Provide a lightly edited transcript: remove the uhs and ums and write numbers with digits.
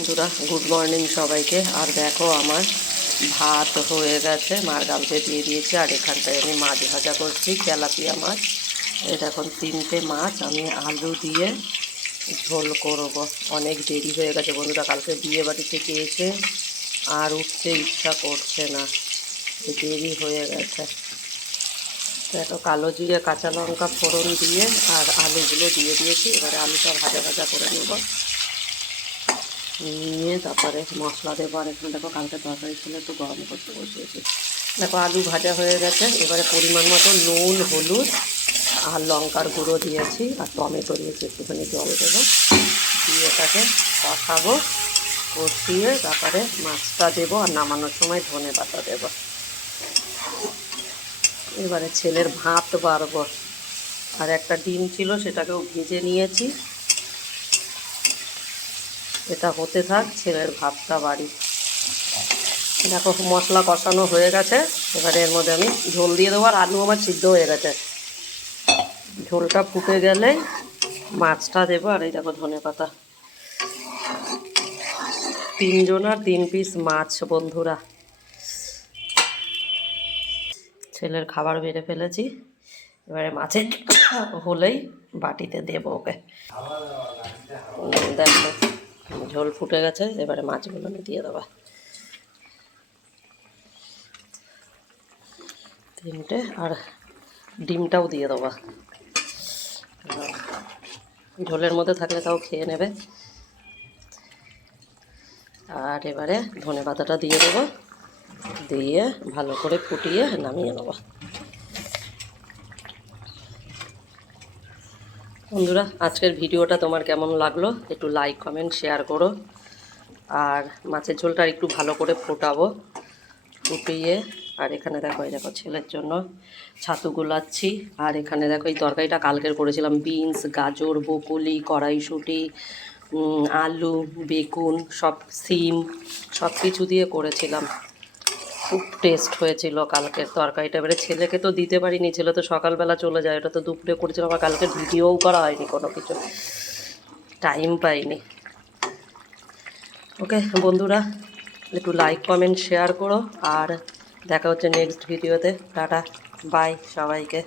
বন্ধুরা, good morning সবাইকে। আর দেখো আমার ভাত হয়ে গেছে, মার গামছে দিয়ে দিয়েছি। আর এখানটায় আমি মাছ ভাজা করছি, তেলাপিয়া মাছ। এটা এখন 3টে মাছ আমি আলু দিয়ে ঝোল করব। অনেক দেরি হয়ে গেছে বন্ধুরা, কালকে বিয়ে বাড়ি থেকে এসে আর উঠতে ইচ্ছা করছে না, দেরি হয়ে গেছে। দেখো কালো জিরে কাঁচা লঙ্কা ফোড়ন দিয়ে আর আলুগুলো দিয়ে দিয়েছি। এবারে আলুটা ভাজা ভাজা করে নেব, নিয়ে তারপরে মশলা দেবো। আর এখানে দেখো কালকে তরকারি ছিল, একটু গরম করতে বসিয়েছি। দেখো আলু ভাজা হয়ে গেছে। এবারে পরিমাণ মতো নুন, হলুদ আর লঙ্কার গুঁড়ো দিয়েছি, আর টমেটো দিয়েছি, একটুখানি জল দেবো, দিয়ে এটাকে কষাবো। কষিয়ে তারপরে মাছটা দেবো, আর নামানোর সময় ধনে পাতা দেবো। এবারে ছেলের ভাত বাড়বো। আর একটা ডিম ছিল, সেটাকেও ভেজে নিয়েছি। এটা হতে থাক, ছেলের ভাতটা বাড়ি। দেখো মশলা কষানো হয়ে গেছে। এবারে এর মধ্যে আমি ঝোল দিয়ে দেবো। আর আলু আমার সিদ্ধ হয়ে গেছে, ঝোলটা ফুটে গেলেই মাছটা দেবো। আর এই দেখো ধনে পাতা। 3 জনার 3 পিস মাছ বন্ধুরা। ছেলের খাবার বেড়ে ফেলেছি, এবারে মাছের হলেই বাটিতে দেবো ওকে। দেখো ঝোল ফুটে গেছে, এবারে মাছগুলো আমি দিয়ে দেবো। 3টে, আর ডিমটাও দিয়ে দেবো। ঝোলের মধ্যে থাকলে তাও খেয়ে নেবে। আর এবারে ধনে পাতাটা দিয়ে দেবো, দিয়ে ভালো করে ফুটিয়ে নামিয়ে নেবো। বন্ধুরা, আজকের ভিডিওটা তোমার কেমন লাগলো একটু লাইক, কমেন্ট, শেয়ার করো। আর মাছের ঝোলটা একটু ভালো করে ফোটাবো, ফুটিয়ে। আর এখানে দেখো, এই দেখো ছেলের জন্য ছাতু গোলাচ্ছি। আর এখানে দেখো এই তরকারিটা কালকের করেছিলাম, বিনস, গাজর, বকুলি, কড়াইশুঁটি, আলু, বেগুন, সব সিম, সব কিছু দিয়ে করেছিলাম। খুব টেস্ট হয়েছিল কালকের তরকারিটা। এবারে ছেলেকে তো দিতে পারিনি, ছেলে তো সকালবেলা চলে যায়, ওটা তো দুপুরে করেছিলাম। আমার কালকের ভিডিওও করা হয়নি, কোনো কিছু টাইম পাইনি। ওকে বন্ধুরা, একটু লাইক, কমেন্ট, শেয়ার করো। আর দেখা হচ্ছে নেক্সট ভিডিওতে। টাটা, বাই সবাইকে।